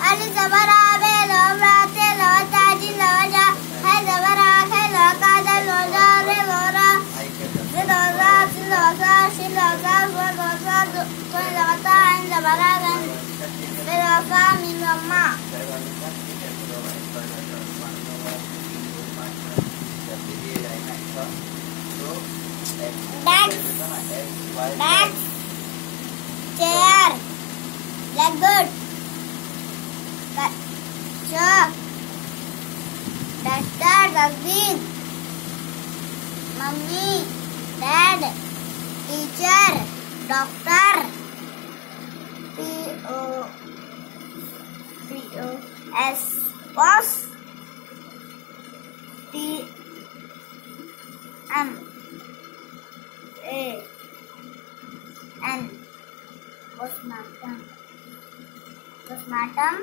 Ali zabara be lo rate lo taji lo ja hai zabara khai lo ka da lo ja re lo ra re lo ra si lo sa shi lo sa lo sa ko lo ta ai zabara gan re lo sa mi lo ma back chair blackboard chalk duster dustbin mummy dad teacher doctor POS boss TMAN postmortem